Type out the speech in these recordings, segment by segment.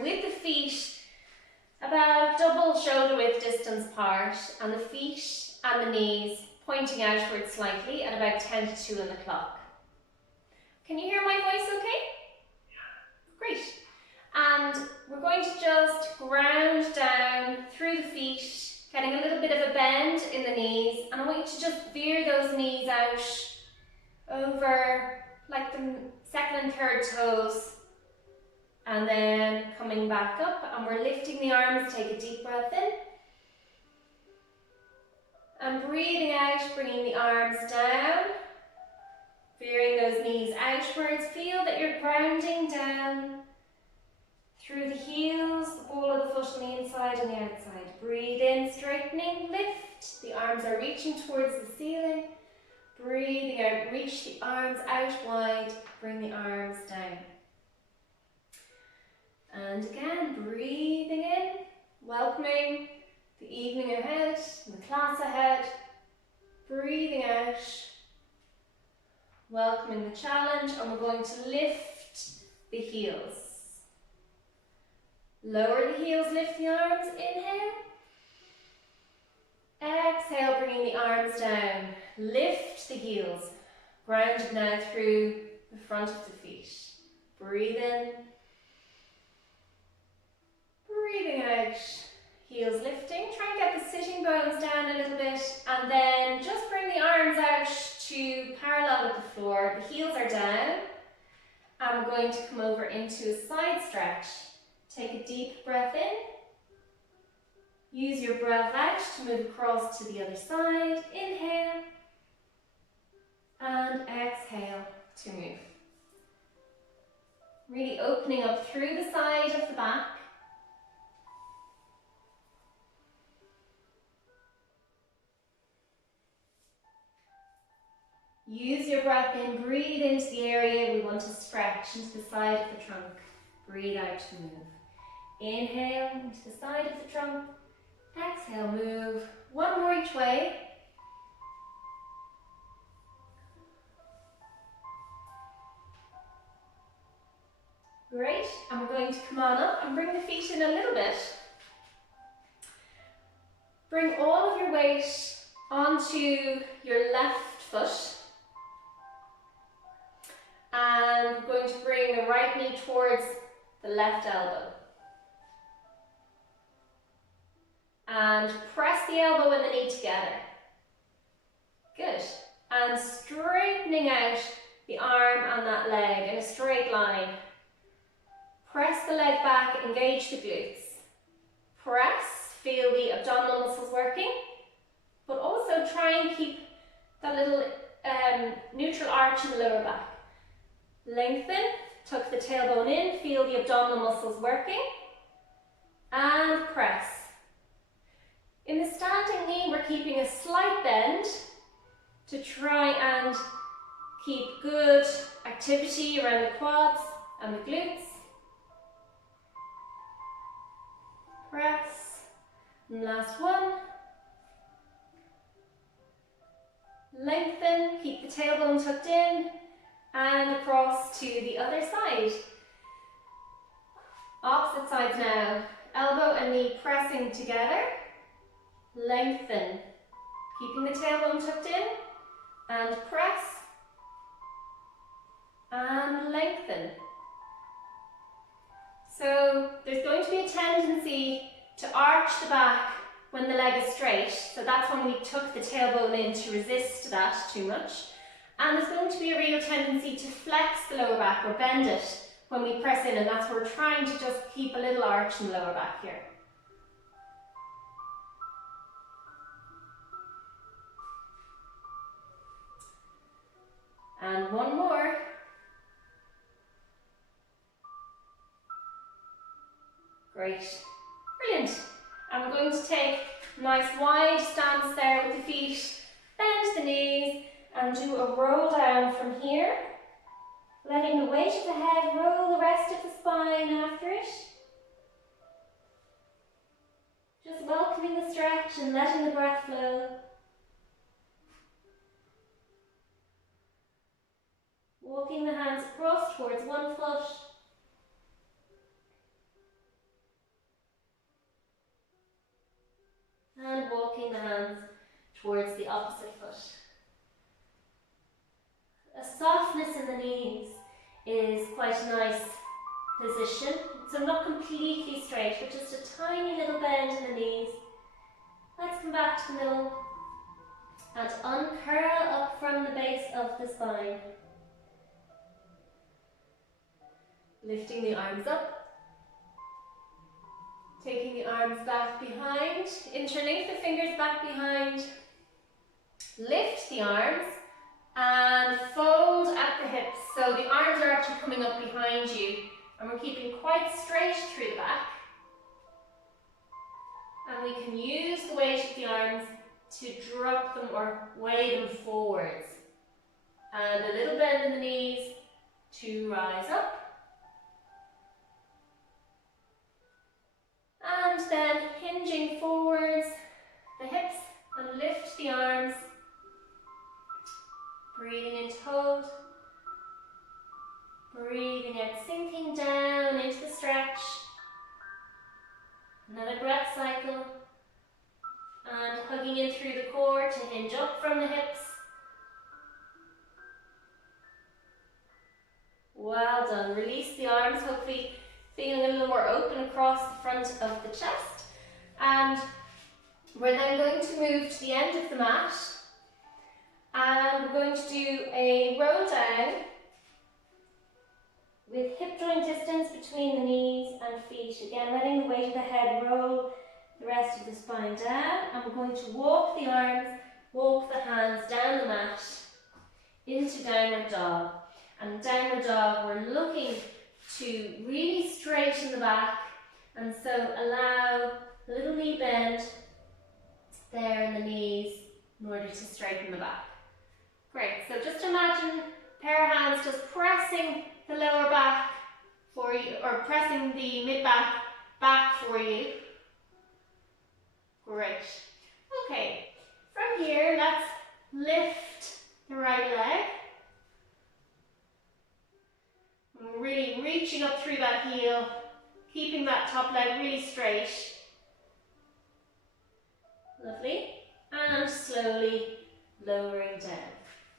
with the feet about double shoulder width distance apart, and the feet and the knees pointing outward slightly at about 10 to 2 on the clock. Can you hear my voice okay? Great. And we're going to just ground down through the feet, getting a little bit of a bend in the knees, and I want you to just veer those knees out over like the second and third toes, and then coming back up, and we're lifting the arms. Take a deep breath in and breathing out, bringing the arms down, veering those knees outwards. Feel that you're grounding down through the heels, the ball of the foot on the inside and the outside. Breathe in, straightening, lift. The arms are reaching towards the ceiling. Breathing out, reach the arms out wide, bring the arms down. And again, breathing in, welcoming the evening ahead, and the class ahead. Breathing out, welcoming the challenge, and we're going to lift the heels. Lower the heels, lift the arms, inhale. Exhale, bringing the arms down. Lift the heels. Grounded now through the front of the feet. Breathe in. Breathing out. Heels lifting. Try and get the sitting bones down a little bit. And then just bring the arms out to parallel with the floor. The heels are down. And we're going to come over into a side stretch. Take a deep breath in. Use your breath out to move across to the other side. Inhale. And exhale to move. Really opening up through the side of the back. Use your breath in, breathe into the area we want to stretch into the side of the trunk. Breathe out to move. Inhale into the side of the trunk. Exhale, move. One more each way. Great, and we're going to come on up and bring the feet in a little bit. Bring all of your weight onto your left foot. And we're going to bring the right knee towards the left elbow. And press the elbow and the knee together. Good. And straightening out the arm and that leg in a straight line. Press the leg back, engage the glutes. Press, feel the abdominal muscles working, but also try and keep that little neutral arch in the lower back. Lengthen, tuck the tailbone in, feel the abdominal muscles working, and press. In the standing knee, we're keeping a slight bend to try and keep good activity around the quads and the glutes. Press. And last one. Lengthen, keep the tailbone tucked in, and across to the other side. Opposite sides now. Elbow and knee pressing together. Lengthen, keeping the tailbone tucked in, and press, and lengthen. So there's going to be a tendency to arch the back when the leg is straight, so that's when we tuck the tailbone in to resist that too much. And there's going to be a real tendency to flex the lower back or bend it when we press in, and that's where we're trying to just keep a little arch in the lower back here. And one more. Great. Brilliant. And we're going to take a nice wide stance there with the feet, bend the knees, and do a roll down from here, letting the weight of the head roll the rest of the spine after it. Just welcoming the stretch and letting the breath flow. Walking the hands across towards one foot. And walking the hands towards the opposite foot. A softness in the knees is quite a nice position. So not completely straight, but just a tiny little bend in the knees. Let's come back to the middle and uncurl up from the base of the spine. Lifting the arms up. Taking the arms back behind. Interlink the fingers back behind. Lift the arms and fold at the hips. So the arms are actually coming up behind you and we're keeping quite straight through the back. And we can use the weight of the arms to drop them or weigh them forwards. And a little bend in the knees to rise up. And then hinging forwards the hips and lift the arms. Breathing in to hold. Breathing out, sinking down into the stretch. Another breath cycle. And hugging in through the core to hinge up from the hips. Well done. Release the arms, hopefully feeling a little more open across the front of the chest. And we're then going to move to the end of the mat. And we're going to do a roll down with hip joint distance between the knees and feet. Again, letting the weight of the head roll the rest of the spine down. And we're going to walk the arms, walk the hands down the mat into downward dog. And downward dog, we're looking to really straighten the back, and so allow a little knee bend there in the knees in order to straighten the back. Great, so just imagine a pair of hands just pressing the lower back for you, or pressing the mid-back back for you. Great. Okay, from here let's lift the right leg. Really reaching up through that heel, keeping that top leg really straight. Lovely. And slowly lowering down.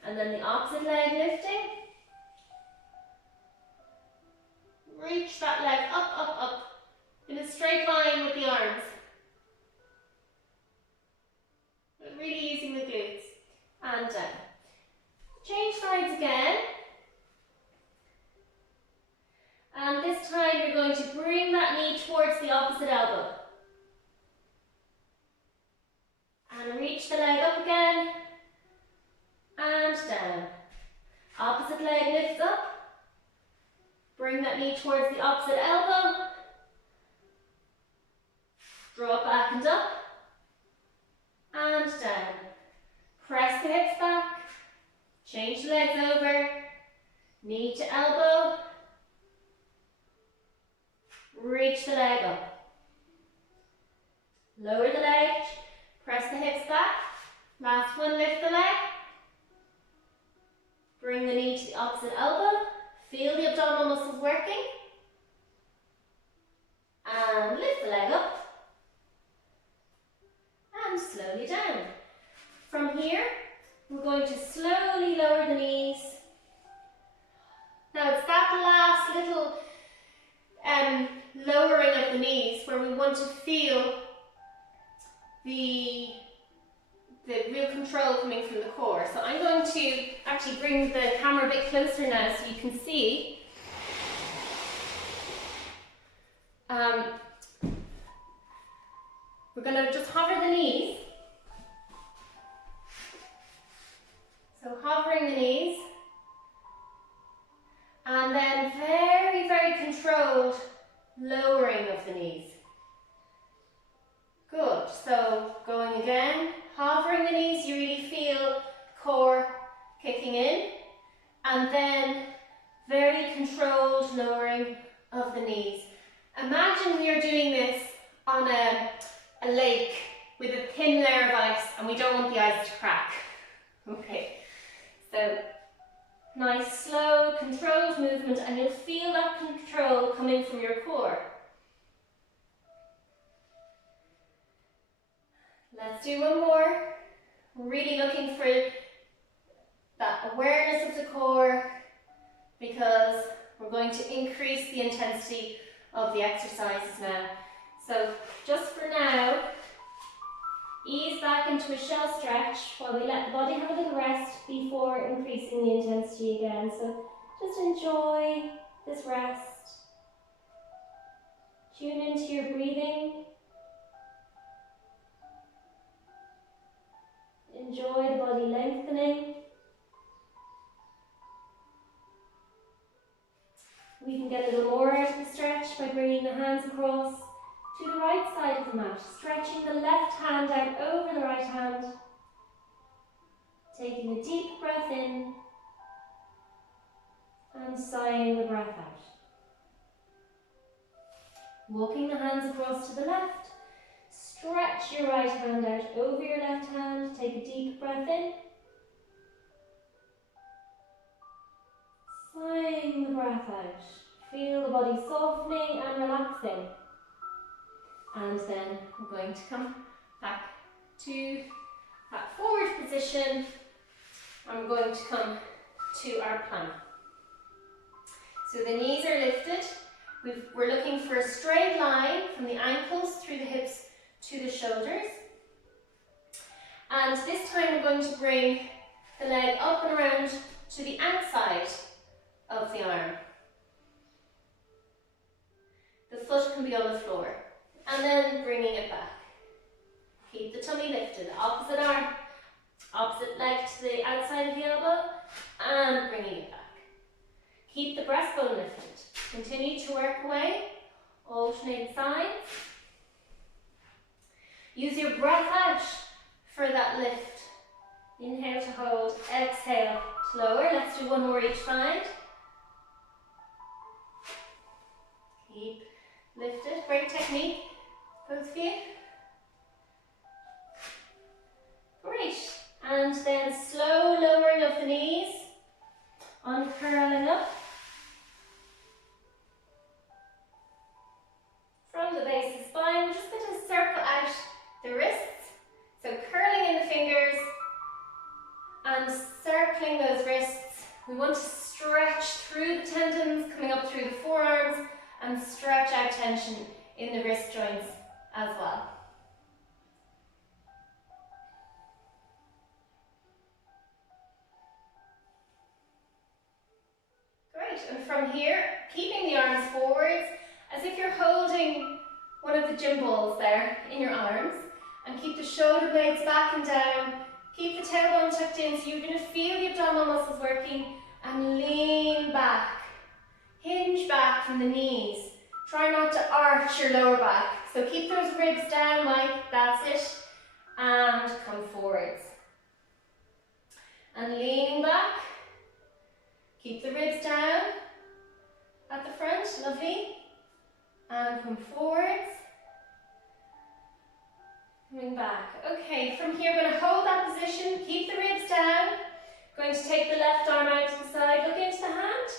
And then the opposite leg lifting. Reach that leg up, up, up in a straight line with the arms. But really using the glutes. And down. Change sides again. And this time you're going to bring that knee towards the opposite elbow. And reach the leg up again. And down. Opposite leg lifts up. Bring that knee towards the opposite elbow. Draw back and up. And down. Press the hips back. Change the legs over. Knee to elbow. Reach the leg up. Lower the leg. Press the hips back. Last one, lift the leg. Bring the knee to the opposite elbow. Feel the abdominal muscles working. And lift the leg up. And slowly down. From here, we're going to slowly lower the knees. Now it's that last little lowering of the knees where we want to feel the real control coming from the core. So I'm going to actually bring the camera a bit closer now so you can see. We're going to just hover the knees. So hovering the knees. And then very, very controlled lowering of the knees. Good. So going again, hovering the knees, you really feel the core kicking in. And then very controlled lowering of the knees. Imagine we are doing this on a lake with a thin layer of ice and we don't want the ice to crack. Okay, so nice, slow, controlled movement, and you'll feel that control coming from your core. Let's do one more. We're really looking for that awareness of the core because we're going to increase the intensity of the exercises now. So just for now, ease back into a shell stretch while we let the body have a little rest before increasing the intensity again. So just enjoy this rest. Tune into your breathing. Enjoy the body lengthening. We can get a little more out of the stretch by bringing the hands across to the right side of the mat, stretching the left hand out over the right hand, taking a deep breath in and sighing the breath out. Walking the hands across to the left, stretch your right hand out over your left hand, take a deep breath in, sighing the breath out. Feel the body softening and relaxing. And then we're going to come back to that forward position and we're going to come to our plank. So the knees are lifted. We're looking for a straight line from the ankles through the hips to the shoulders. And this time we're going to bring the leg up and around to the outside of the arm. The foot can be on the floor. And then bringing it back. Keep the tummy lifted. Opposite arm, opposite leg to the outside of the elbow, and bringing it back. Keep the breastbone lifted. Continue to work away, alternate sides. Use your breath out for that lift. Inhale to hold, exhale to lower. Let's do one more each side. Keep lifted. Great technique. Both of you. Great. And then slow lowering of the knees, uncurling up. From the base of the spine, we're just going to circle out the wrists. So curling in the fingers and circling those wrists. We want to stretch through the tendons, coming up through the forearms, and stretch out tension in the wrist joints as well. Great, and from here, keeping the arms forwards, as if you're holding one of the gym balls there in your arms, and keep the shoulder blades back and down, keep the tailbone tucked in, so you're going to feel the abdominal muscles working, and lean back, hinge back from the knees. Try not to arch your lower back. So keep those ribs down, Mike, that's it. And come forwards. And leaning back. Keep the ribs down at the front, lovely. And come forwards. Coming back. Okay, from here we're going to hold that position, keep the ribs down. Going to take the left arm out to the side, look into the hand.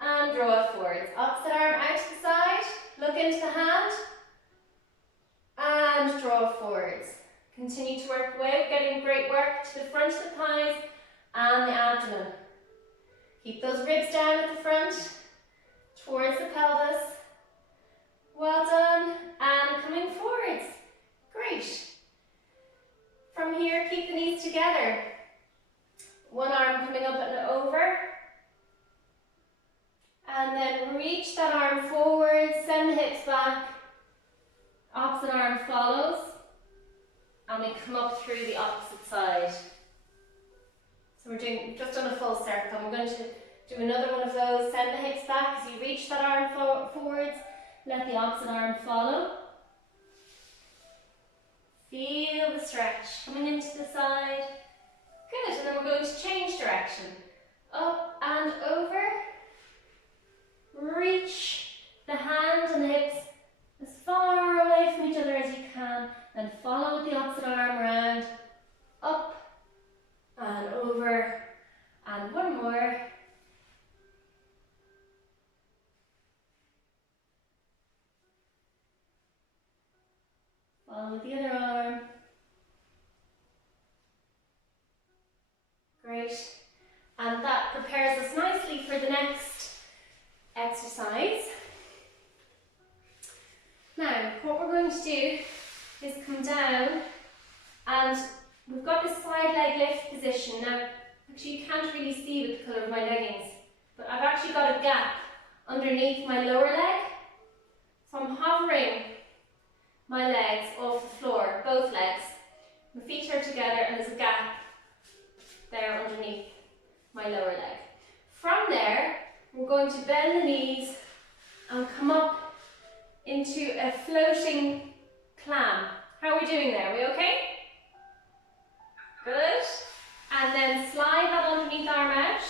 And draw it forwards. Opposite arm out to the side, look into the hand, and draw it forwards. Continue to work away, getting great work to the front of the thighs and the abdomen. Keep those ribs down at the front, towards the pelvis. Well done, and coming forwards. Great. From here, keep the knees together. One arm coming up and over. And then reach that arm forward, send the hips back, opposite arm follows, and we come up through the opposite side. So we've just done a full circle. We're going to do another one of those, send the hips back as you reach that arm forwards, let the opposite arm follow. Feel the stretch coming into the side. Good, and then we're going to change direction. Up and over. Reach the hands and the hips as far away from each other as you can, and follow with the opposite arm around, up and over, and one more. Follow with the other arm, Great. And that prepares us nicely for the next exercise. Now, what we're going to do is come down, and we've got this side leg lift position. Now, actually you can't really see with the colour of my leggings, but I've actually got a gap underneath my lower leg. So I'm hovering my legs off the floor, both legs. My feet are together and there's a gap there underneath my lower leg. From there, we're going to bend the knees and come up into a floating clam. How are we doing there? Are we okay? Good. And then slide that underneath arm out,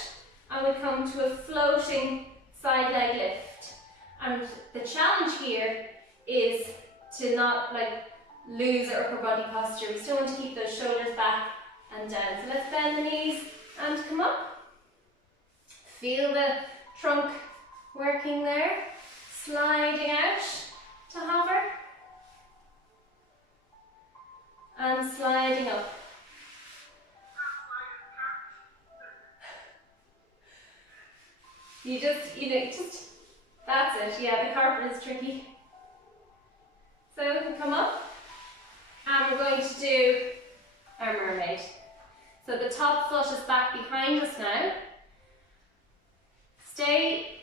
and we come to a floating side leg lift. And the challenge here is to not lose our upper body posture. We still want to keep those shoulders back and down. So let's bend the knees and come up. Feel the trunk working there, sliding out to hover and sliding up. You just, that's it. Yeah, the carpet is tricky. So we come up and we're going to do our mermaid. So the top foot is back behind us now. Stay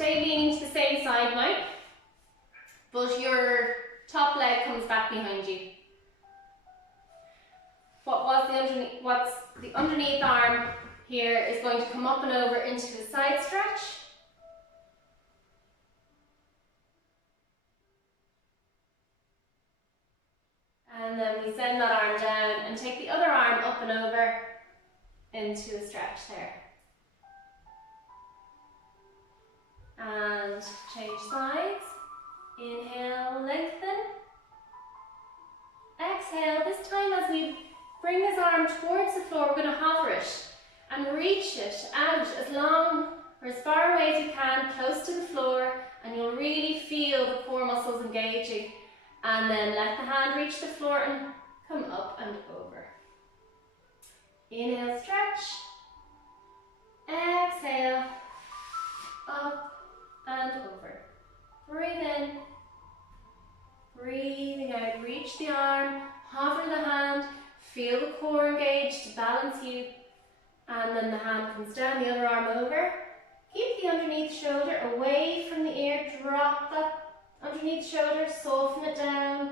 leaning to the same side now, but your top leg comes back behind you. What's the underneath arm here is going to come up and over into a side stretch. And then we send that arm down and take the other arm up and over into a stretch there. And change sides. Inhale, lengthen. Exhale. This time as we bring this arm towards the floor, we're going to hover it and reach it out as long or as far away as you can, close to the floor, and you'll really feel the core muscles engaging. And then let the hand reach the floor and come up and over. Inhale, stretch. Exhale, up and over. Breathe in. Breathing out, reach the arm, hover the hand, feel the core engage to balance you. And then the hand comes down, the other arm over. Keep the underneath shoulder away from the ear, drop that underneath shoulder, soften it down.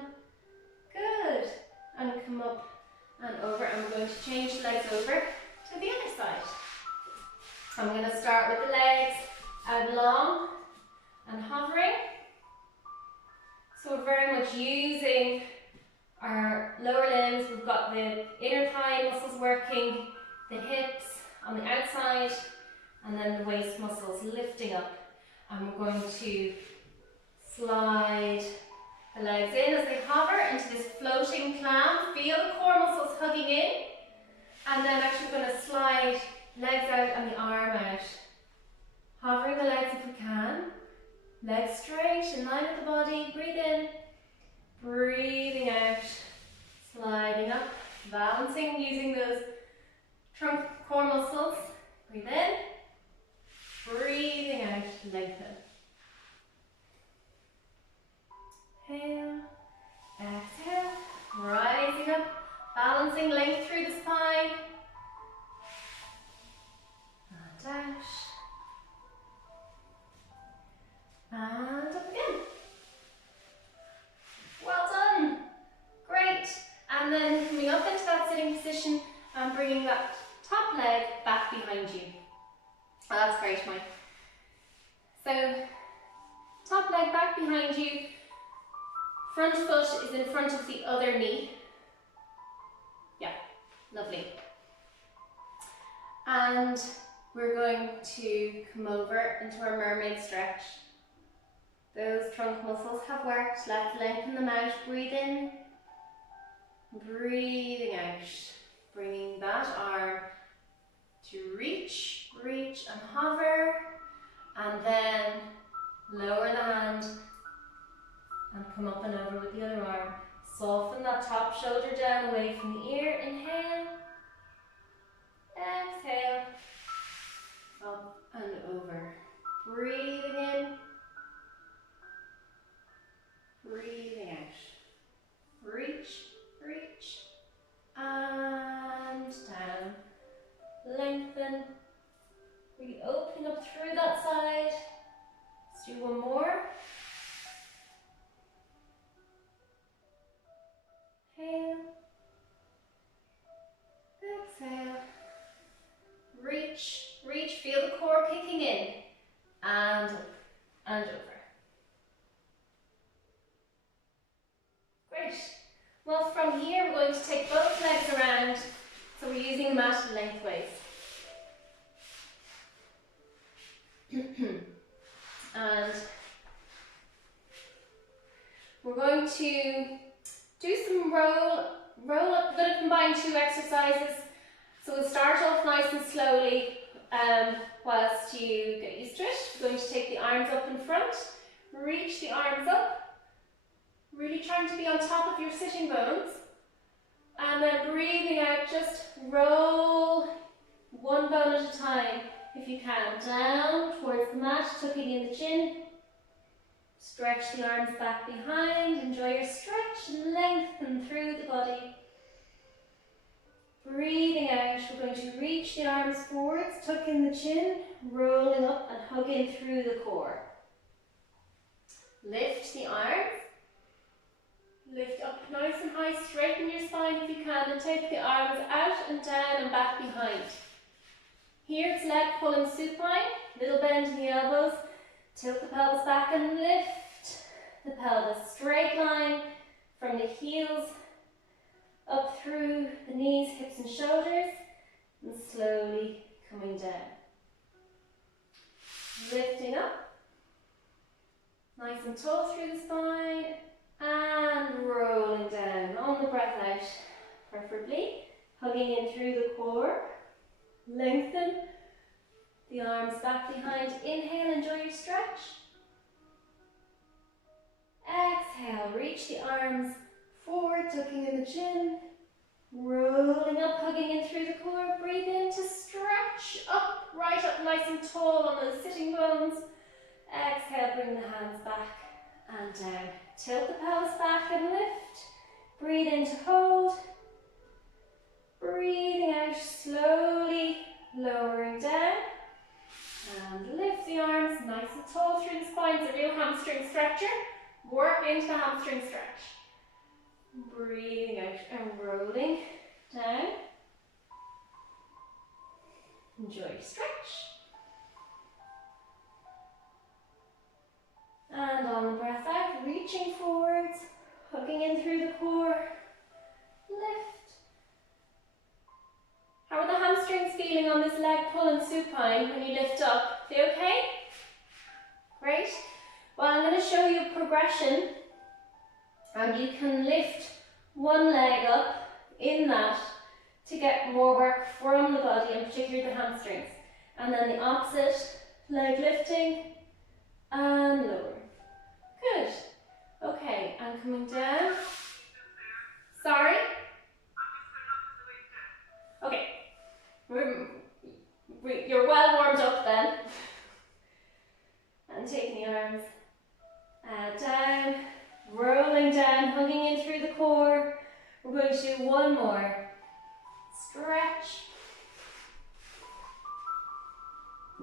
Good. And come up and over. And we're going to change the legs over to the other side. I'm going to start with the legs out long and hovering. So we're very much using our lower limbs. We've got the inner thigh muscles working, the hips on the outside, and then the waist muscles lifting up. And we're going to slide the legs in as they hover into this floating clam. Feel the core muscles hugging in. And then actually we're going to slide legs out and the arm out. Hovering the legs if we can. Legs straight, in line with the body. Breathe in. Breathing out. Sliding up. Balancing using those trunk core muscles. Breathe in. Breathing out. Lengthen. Inhale, exhale, rising up, balancing length through the spine, and out, and up again. Well done, great. And then coming up into that sitting position and bringing that top leg back behind you. Oh, that's great, Mike. So, top leg back behind you. Front foot is in front of the other knee. Yeah, lovely. And we're going to come over into our mermaid stretch. Those trunk muscles have worked. Let's lengthen them out. Breathe in. Breathing out. Bringing that arm to reach and hover. And then lower the hand and come up and over with the other arm. Soften that top shoulder down away from the ear. Inhale. exhale, up and over. Breathing in, breathing out. Reach, reach, and down. Lengthen, really opening up through that side. Let's do one more. Inhale, exhale. Reach, reach, feel the core kicking in, and up and over. Great. Well, from here we're going to take both legs around, so we're using the mat lengthways. And we're going to do some roll up. We're going to combine two exercises. So we'll start off nice and slowly whilst you get used to it. We're going to take the arms up in front, reach the arms up, really trying to be on top of your sitting bones, and then breathing out, just roll one bone at a time if you can, down towards the mat, tucking in the chin. Stretch the arms back behind, enjoy your stretch and lengthen through the body. Breathing out, we're going to reach the arms forwards, tuck in the chin, rolling up and hugging through the core. Lift the arms, lift up nice and high, straighten your spine if you can, and take the arms out and down and back behind. Here it's leg pulling supine, little bend in the elbows, tilt the pelvis back and lift the pelvis, straight line from the heels up through the knees, hips and shoulders, and slowly coming down. Lifting up, nice and tall through the spine, and rolling down on the breath out, preferably hugging in through the core. Lengthen the arms back behind. Inhale, enjoy your stretch. Exhale, reach the arms forward, tucking in the chin, rolling up, hugging in through the core. Breathe in to stretch up, right up nice and tall on those sitting bones. Exhale, bring the hands back and down. Tilt the pelvis back and lift. Breathe in to hold. Breathing out, slowly lowering down. And lift the arms nice and tall through the spine. It's a real hamstring stretcher. Work into the hamstring stretch. Breathing out and rolling down. Enjoy your stretch. And on the breath out, reaching forwards, hooking in through the core. Lift. How are the hamstrings feeling on this leg pull and supine when you lift up? They okay? Great. Well, I'm going to show you a progression, and you can lift one leg up in that to get more work from the body, and particularly the hamstrings. And then the opposite, leg lifting and lower. Good. Okay, and coming down. Sorry? Okay. You're well warmed up then. And taking the arms down, rolling down, hugging in through the core. We're going to do one more. Stretch.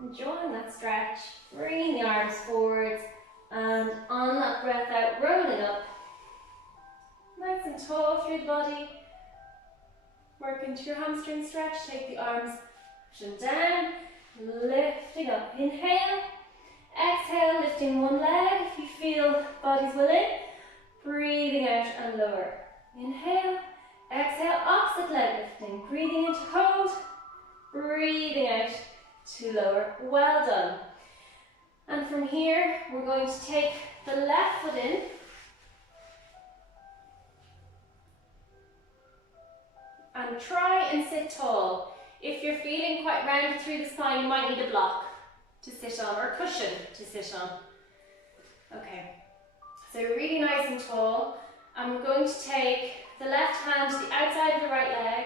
Enjoying that stretch. Bringing the arms forwards, and on that breath out, rolling up. Nice and tall through the body. Work into your hamstring stretch. Take the arms push them down, lifting up. Inhale. Exhale, lifting one leg if you feel body's willing. Breathing out and lower. Inhale. Exhale, opposite leg lifting. Breathing in to hold. Breathing out to lower. Well done. And from here, we're going to take the left foot in. And try and sit tall. If you're feeling quite rounded through the spine, you might need a block to sit on, or a cushion to sit on. Okay, so really nice and tall. And we're going to take the left hand to the outside of the right leg,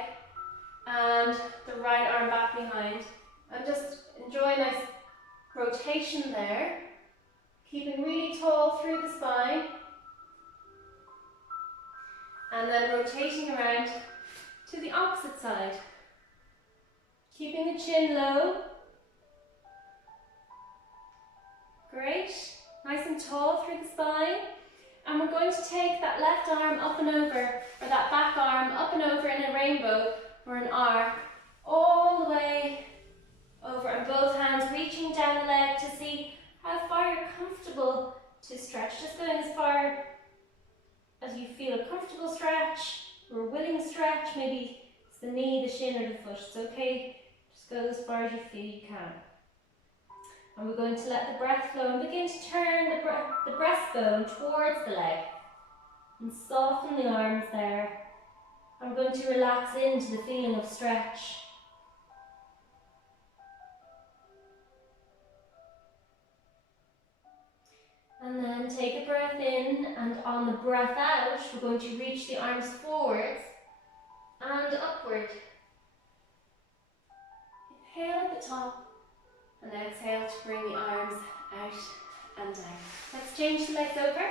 and the right arm back behind. And just enjoy a nice rotation there. Keeping really tall through the spine. And then rotating around to the opposite side. Keeping the chin low. Great. Nice and tall through the spine. And we're going to take that left arm up and over, or that back arm up and over in a rainbow or an arc, all the way over, and both hands reaching down the leg to see how far you're comfortable to stretch. Just going as far as you feel a comfortable stretch or a willing stretch. Maybe it's the knee, the shin, or the foot. It's okay. Just go as far as you feel you can. And we're going to let the breath flow and begin to turn the breastbone towards the leg and soften the arms there. I'm going to relax into the feeling of stretch. And then take a breath in, and on the breath out, we're going to reach the arms forwards and upward. Inhale at the top. And exhale to bring the arms out and down. Let's change the legs over.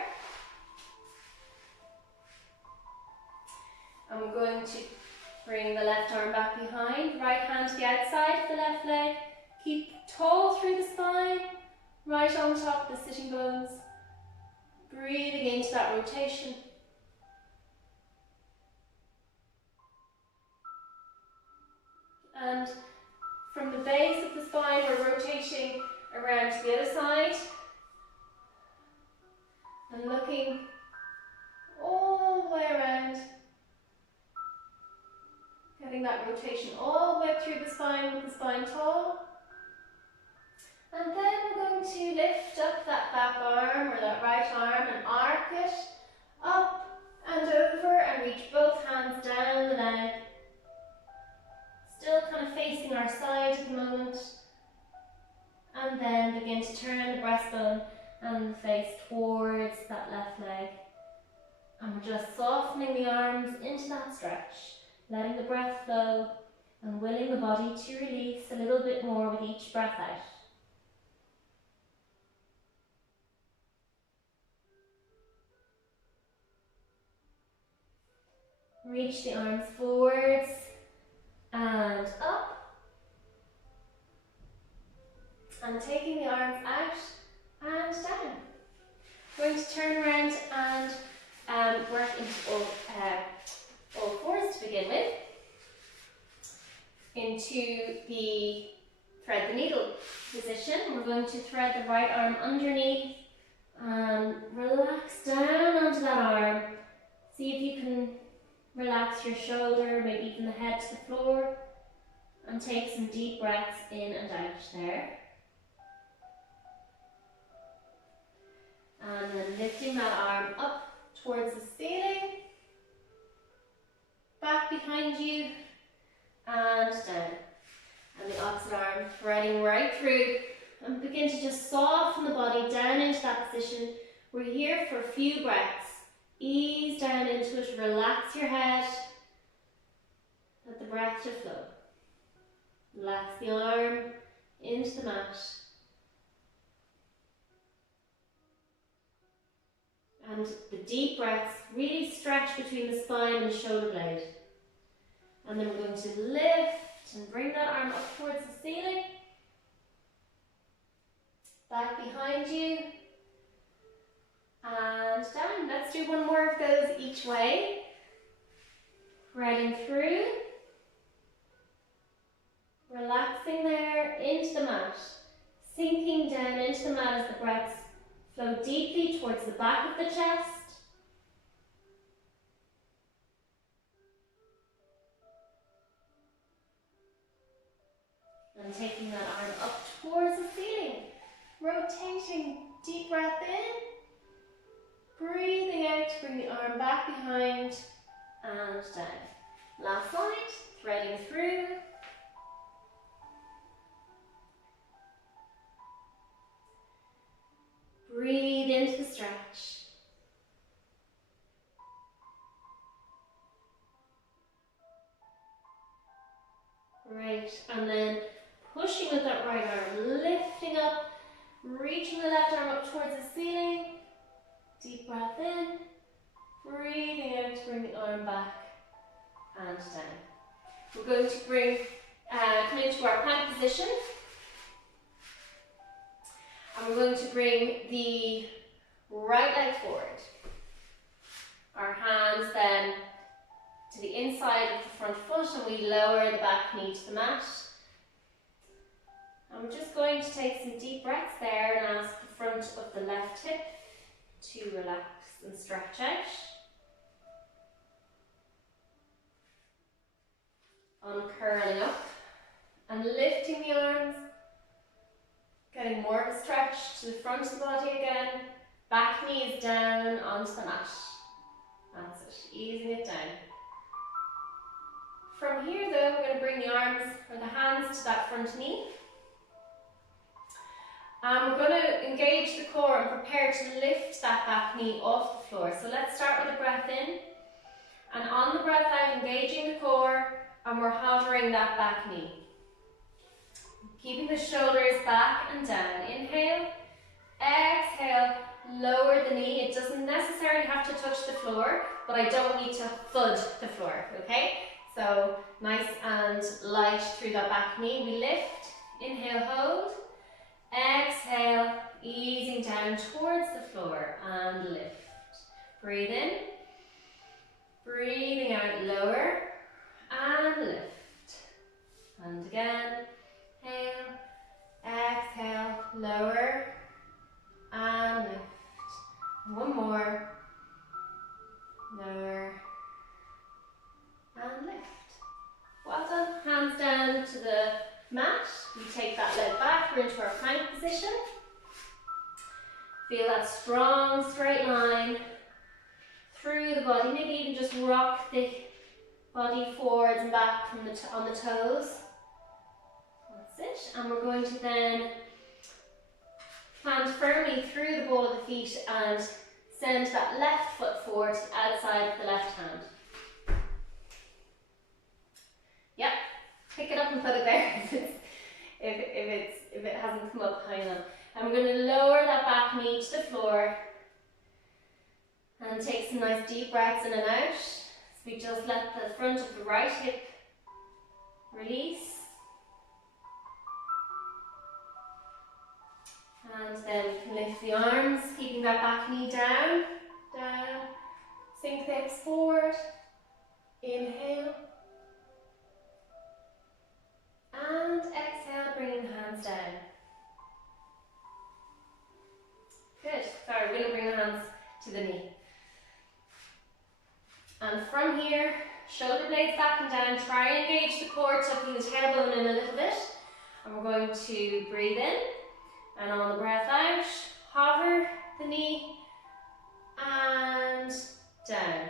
And we're going to bring the left arm back behind, right hand to the outside of the left leg. Keep tall through the spine, right on top of the sitting bones. Breathing into that rotation. And from the base of the spine, we're rotating around to the other side and looking all the way around, getting that rotation all the way up through the spine with the spine tall. And then we're going to lift up that back arm or that right arm and arc it up and over and reach both hands down the leg. Still kind of facing our side at the moment. And then begin to turn the breastbone and the face towards that left leg. And we're just softening the arms into that stretch, letting the breath flow and willing the body to release a little bit more with each breath out. Reach the arms forwards and up. And taking the arms out and down. Going to turn around and work into all fours to begin with. Into the thread the needle position. We're going to thread the right arm underneath and relax down onto that arm. See if you can relax your shoulder, maybe even the head to the floor, and take some deep breaths in and out there. And then lifting that arm up towards the ceiling, back behind you, and down. And the opposite arm threading right through, and begin to just soften the body down into that position. We're here for a few breaths. Ease down into it, relax your head, let the breath to flow. Relax the arm into the mat. And the deep breaths really stretch between the spine and the shoulder blade. And then we're going to lift and bring that arm up towards the ceiling. Back behind you. And down. Let's do one more of those each way. Threading through. Relaxing there into the mat. Sinking down into the mat as the breaths flow deeply towards the back of the chest. And taking that arm up towards the ceiling. Rotating, deep breath in. Breathing out to bring the arm back behind and down. Last side, threading through. Breathe into the stretch. and then pushing with that right arm, lifting up, reaching the left arm up towards the ceiling. Deep breath in, breathing out to bring the arm back and down. We're going to come into our plank position, and we're going to bring the right leg forward. Our hands then to the inside of the front foot, and we lower the back knee to the mat. And we're just going to take some deep breaths there and ask the front of the left hip to relax and stretch out. Uncurling up and lifting the arms, getting more of a stretch to the front of the body again. Back knee is down onto the mat. That's it, easing it down. From here though, we're going to bring the arms or the hands to that front knee. And we're going to engage the core and prepare to lift that back knee off the floor. So let's start with a breath in. And on the breath out, engaging the core, and we're hovering that back knee. Keeping the shoulders back and down. Inhale, exhale, lower the knee. It doesn't necessarily have to touch the floor, but I don't need to thud the floor, okay? So nice and light through that back knee. We lift, inhale, hold, exhale, easing down towards the floor and lift. Breathe in, breathing out, lower and lift. And again, inhale, exhale, lower and lift. One more, lower and lift. Well done. Hands down to the mat. We take that leg back. We're into our plank position. Feel that strong straight line through the body. Maybe even just rock the body forwards and back from on the toes. That's it. And we're going to then plant firmly through the ball of the feet and send that left foot forward to the outside of the left hand. Yep, pick it up and put it there if it hasn't come up high enough. And we're going to lower that back knee to the floor and take some nice deep breaths in and out. So we just let the front of the right hip release. And then we can lift the arms, keeping that back knee down, down. Sink the hips forward. Inhale. And exhale, bringing the hands down. Good. Sorry, we're going to bring the hands to the knee. And from here, shoulder blades back and down. Try and engage the core, tucking the tailbone in a little bit. And we're going to breathe in. And on the breath out, hover the knee and down.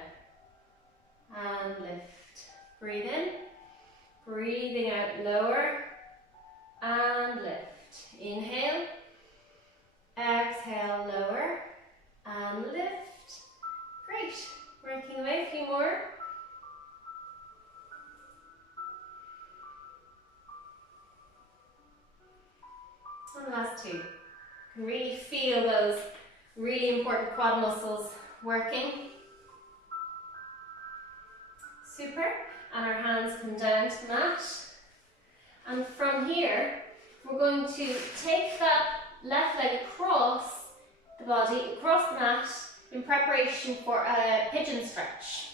And lift. Breathe in. Breathing out, lower and lift. Inhale, exhale, lower and lift. Great. Working away, a few more. And the last two. You can really feel those really important quad muscles working. Super. And our hands come down to the mat. And from here, we're going to take that left leg across the body, across the mat, in preparation for a pigeon stretch.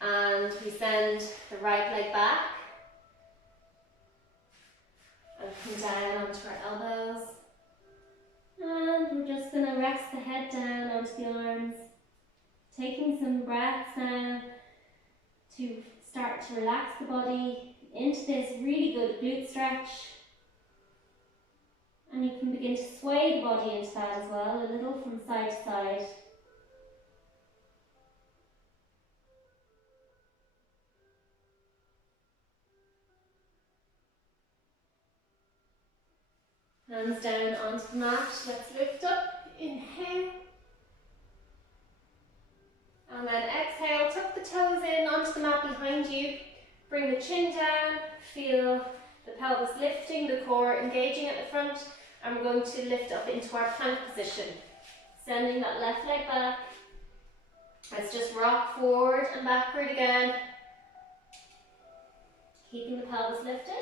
And we send the right leg back and come down onto our elbows. And we're just going to rest the head down onto the arms. Taking some breaths now to start to relax the body into this really good glute stretch. And you can begin to sway the body into that as well, a little from side to side. Hands down onto the mat. Let's lift up. Inhale. And then exhale, tuck the toes in onto the mat behind you. Bring the chin down, feel the pelvis lifting, the core engaging at the front, and we're going to lift up into our plank position. Sending that left leg back. Let's just rock forward and backward again. Keeping the pelvis lifted.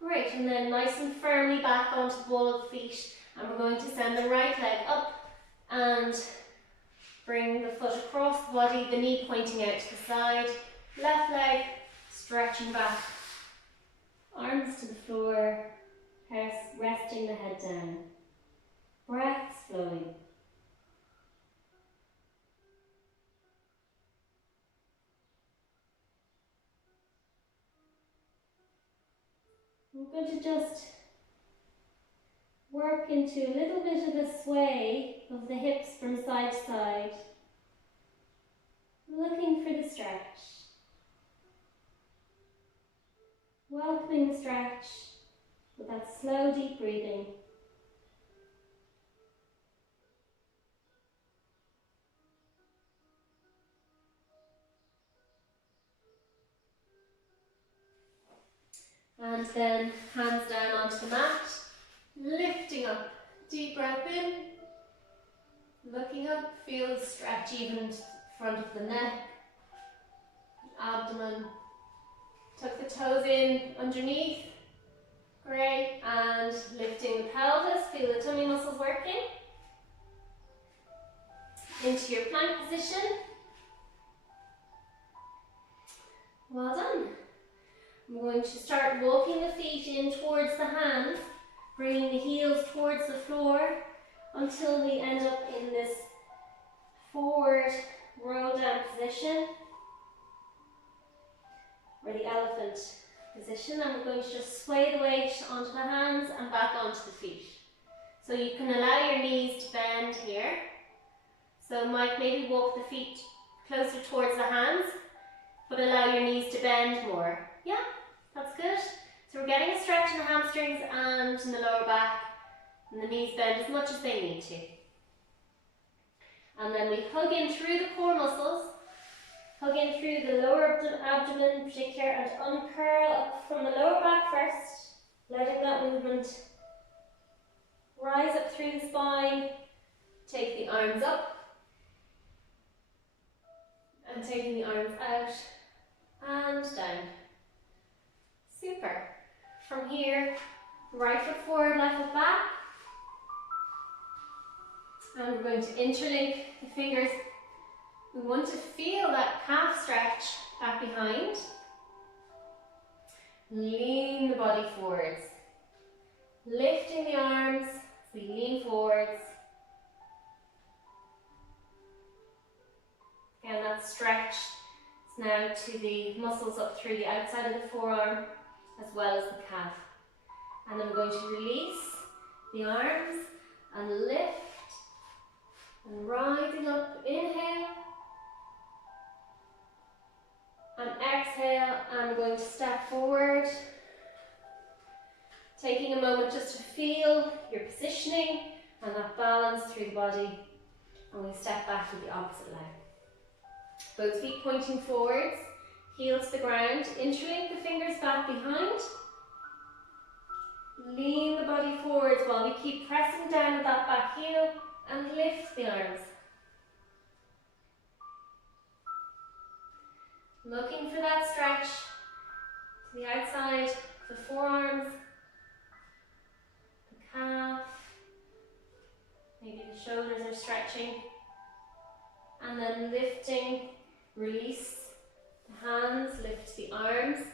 Great, and then nice and firmly back onto the ball of the feet, and we're going to send the right leg up and bring the foot across the body, the knee pointing out to the side, left leg stretching back, arms to the floor, resting the head down, breaths flowing. We're going to just work into a little bit of a sway of the hips from side to side, looking for the stretch, welcoming the stretch with that slow, deep breathing. And then hands down onto the mat, lifting up, deep breath in, looking up, feel the stretch even in front of the neck, abdomen, tuck the toes in underneath, great, and lifting the pelvis, feel the tummy muscles working, into your plank position, well done. I'm going to start walking the feet in towards the hands, bringing the heels towards the floor until we end up in this forward roll down position, or the elephant position, and we're going to just sway the weight onto the hands and back onto the feet. So you can allow your knees to bend here. So Mike, maybe walk the feet closer towards the hands, but allow your knees to bend more. Yeah, that's good. So we're getting a stretch in the hamstrings and in the lower back, and the knees bend as much as they need to. And then we hug in through the core muscles, hug in through the lower abdomen in particular, and uncurl up from the lower back first, letting that movement rise up through the spine. Take the arms up and taking the arms out and down. Super. From here, right foot forward, left foot back. And we're going to interlink the fingers. We want to feel that calf stretch back behind. Lean the body forwards. Lifting the arms as we lean forwards. Again, that stretch is now to the muscles up through the outside of the forearm as well as the calf. And then we're going to release the arms and lift and rising up. Inhale and exhale, and we're going to step forward, taking a moment just to feel your positioning and that balance through the body, and we step back with the opposite leg. Both feet pointing forwards, heel to the ground, interlink the fingers back behind, lean the body forwards while we keep pressing down with that back heel, and lift the arms. Looking for that stretch to the outside, the forearms, the calf, maybe the shoulders are stretching, and then lifting, release the hands, lift the arms,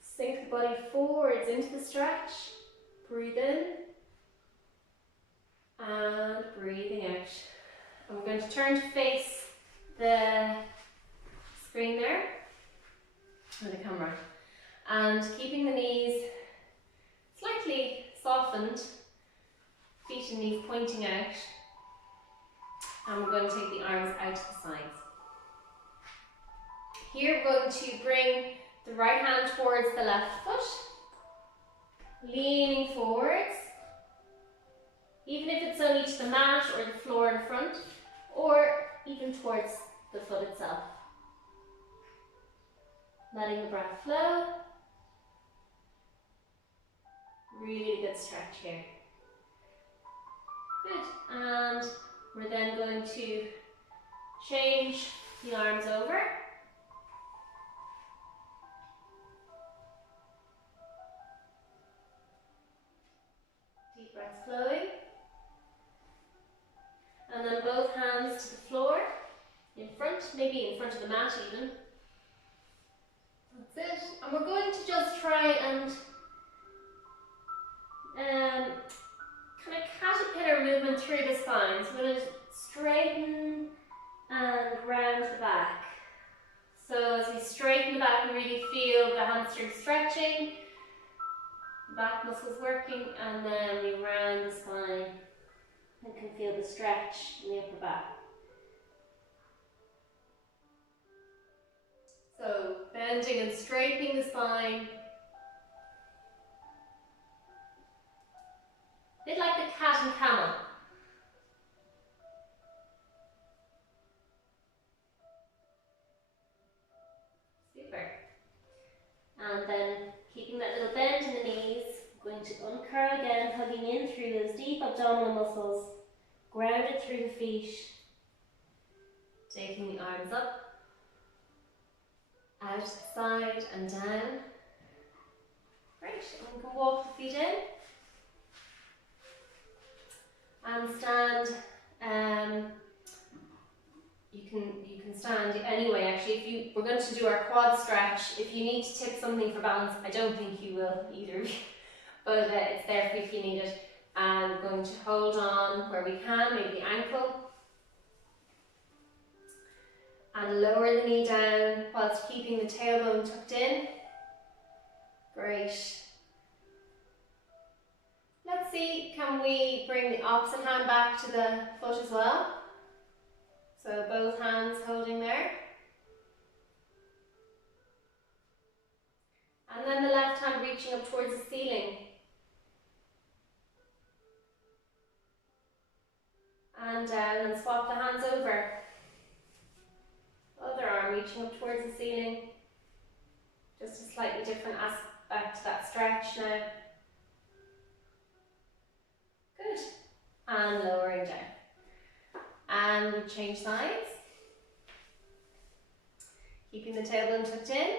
sink the body forwards into the stretch, breathe in, and breathing out. And we're going to turn to face the screen there, or the camera, and keeping the knees slightly softened, feet and knees pointing out, and we're going to take the arms out to the sides. Here we're going to bring the right hand towards the left foot, leaning forwards, even if it's only to the mat or the floor in front, or even towards the foot itself. letting the breath flow. Really good stretch here. Good, and we're then going to change the arms over. Deep breaths flowing. And then both hands to the floor, in front, maybe in front of the mat even. That's it. And we're going to just try and kind of caterpillar movement through the spine. So we're going to straighten and round the back. So as we straighten the back, we really feel the hamstring stretching, the back muscles working, and then we round the spine and can feel the stretch in the upper back. So bending and straightening the spine. A bit like the cat and camel. Super. And then keeping that little bend in the knees, going to uncurl again, hugging in through those deep abdominal muscles, grounded through the feet, taking the arms up, out to the side and down. Great, and we can walk the feet in and stand. You can stand anyway. Actually, we're going to do our quad stretch. If you need to tip something for balance, I don't think you will either, but it's there for you if you need it. And we're going to hold on where we can, maybe the ankle, and lower the knee down whilst keeping the tailbone tucked in. Great. Let's see, can we bring the opposite hand back to the foot as well? So both hands holding there. And then the left hand reaching up towards the ceiling. And down, and swap the hands over. Other arm reaching up towards the ceiling. Just a slightly different aspect to that stretch now. Good. And lowering down. And we change sides. Keeping the tailbone tucked in.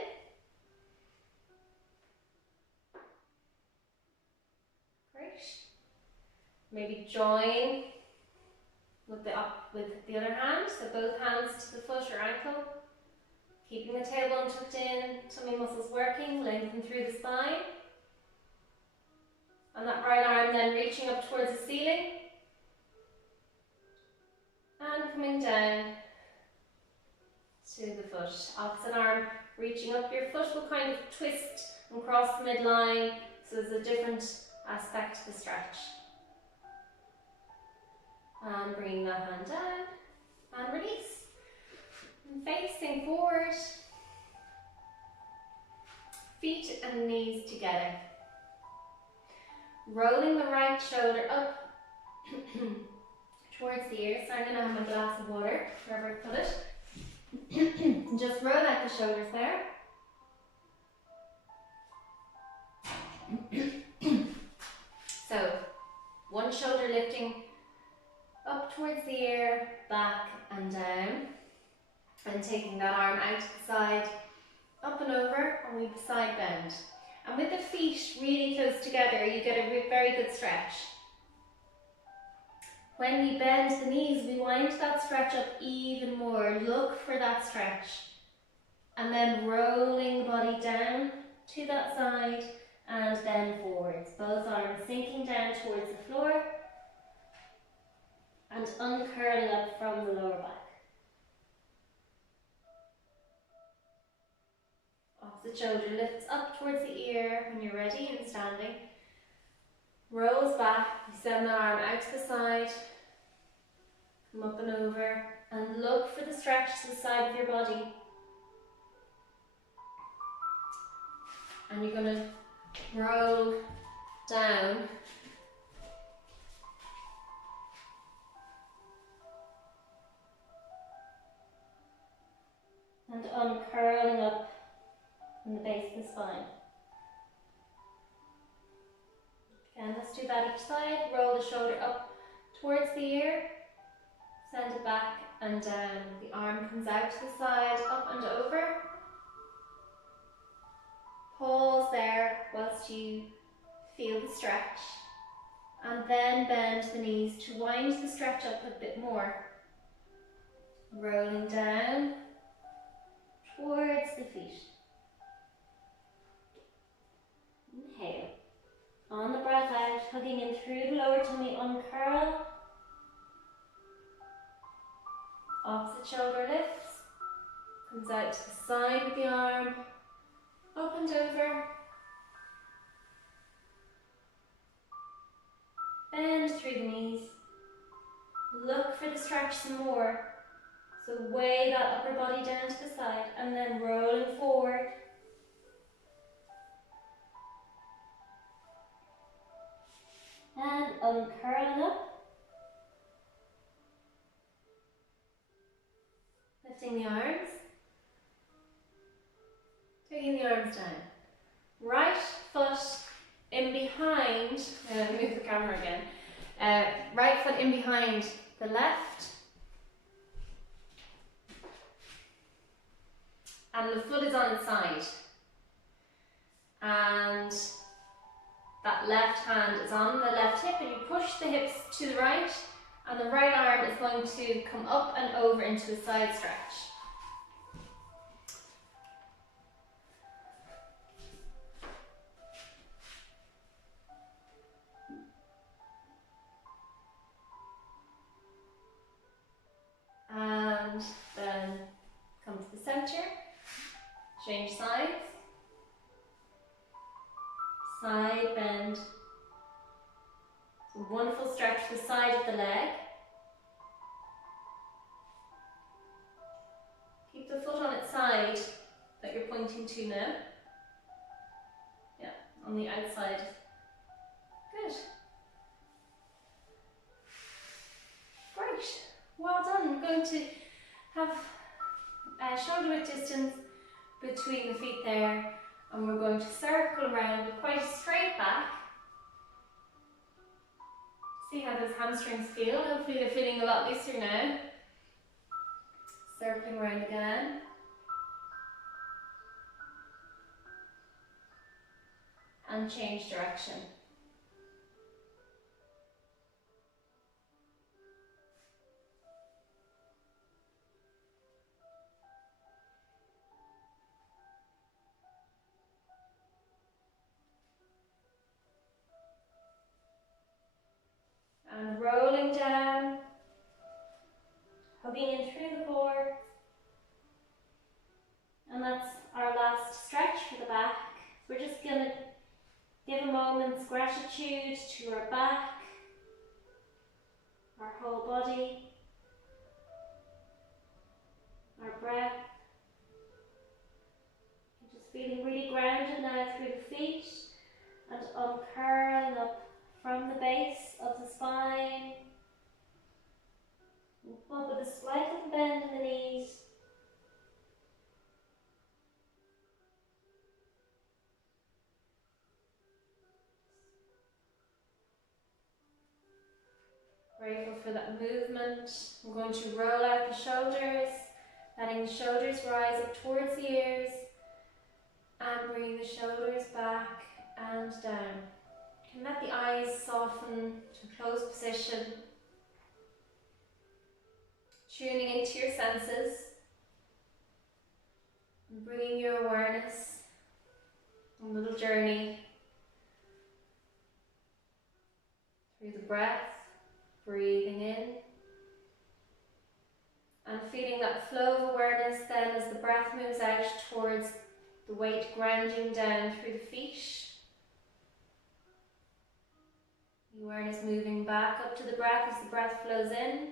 Great. Maybe join with the other hand, so both hands to the foot or ankle. Keeping the tailbone tucked in, tummy muscles working, lengthen through the spine. And that right arm then reaching up towards the ceiling. And coming down to the foot. Opposite arm reaching up. Your foot will kind of twist and cross the midline, so there's a different aspect to the stretch. And bringing that hand down and release. And facing forward. Feet and knees together. Rolling the right shoulder up towards the ear. So I'm going to have my glass of water, wherever I put it. And just roll out the shoulders there. So, one shoulder lifting up towards the ear, back and down. And taking that arm out to the side, up and over, and we side bend. And with the feet really close together, you get a very good stretch. When we bend the knees, we wind that stretch up even more. Look for that stretch. And then rolling the body down to that side and then forwards. Both arms sinking down towards the floor and uncurling up from the lower back. Opposite shoulder lifts up towards the ear when you're ready and standing. Rolls back, you send the arm out to the side, come up and over, and look for the stretch to the side of your body. And you're going to roll down. And uncurling up spine. Again, let's do that each side. Roll the shoulder up towards the ear, send it back and down. The arm comes out to the side, up and over. Pause there whilst you feel the stretch, and then bend the knees to wind the stretch up a bit more. Rolling down towards the feet. Inhale. On the breath out, hugging in through the lower tummy, uncurl. Opposite shoulder lifts. Comes out to the side of the arm. Up and over. Bend through the knees. Look for the stretch some more. So weigh that upper body down to the side and then rolling forward. And uncurling up. Lifting the arms. Taking the arms down. Right foot in behind, move the camera again. Right foot in behind the left. And the foot is on its side. And that left hand is on the left hip, and you push the hips to the right, and the right arm is going to come up and over into a side stretch. And then come to the center, change sides, side bend. So wonderful stretch for the side of the leg. Keep the foot on its side that you're pointing to now. Yeah, on the outside. Good. Great. Well done. We're going to have shoulder width distance between the feet there, and we're going to circle around with quite a straight back. See how those hamstrings feel. Hopefully they're feeling a lot looser now. Circling around again. And change direction. And rolling down, hugging in through the core. And that's our last stretch for the back. We're just going to give a moment's gratitude to our back, our whole body, our breath. Just feeling really grounded now through the feet, and uncurling up from the base of the spine, up with a slight little bend in the knees. Grateful for that movement. I'm going to roll out the shoulders, letting the shoulders rise up towards the ears, and bringing the shoulders back and down. You can let the eyes soften to a closed position, tuning into your senses, and bringing your awareness on a little journey through the breath, breathing in, and feeling that flow of awareness then as the breath moves out towards the weight grounding down through the feet. The awareness moving back up to the breath as the breath flows in.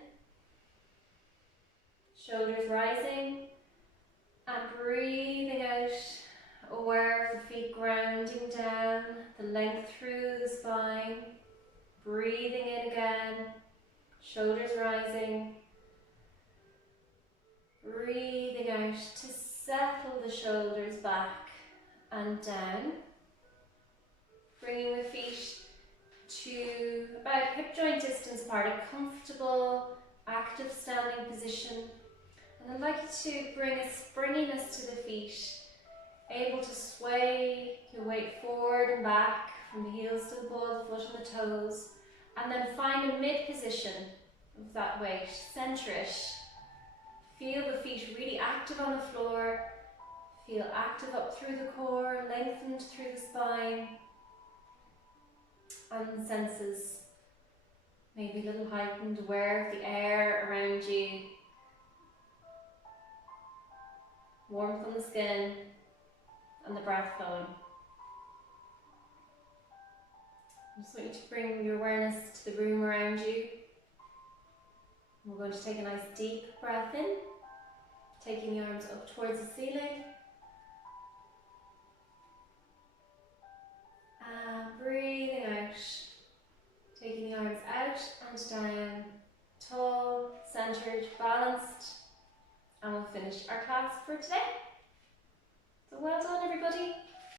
Shoulders rising and breathing out, aware of the feet grounding down, the length through the spine. Breathing in again, shoulders rising. Breathing out to settle the shoulders back and down. Bringing the feet to about hip joint distance apart, a comfortable, active standing position. And I'd like you to bring a springiness to the feet, able to sway your weight forward and back from the heels to the ball of the foot and the toes, and then find a mid position of that weight, centre it. Feel the feet really active on the floor, feel active up through the core, lengthened through the spine, and senses maybe a little heightened, aware of the air around you, warmth on the skin, and the breath flowing. I just want you to bring your awareness to the room around you. We're going to take a nice deep breath in, taking the arms up towards the ceiling. And breathing out, taking the arms out and down, tall, centered, balanced. And we'll finish our class for today. So well done, everybody.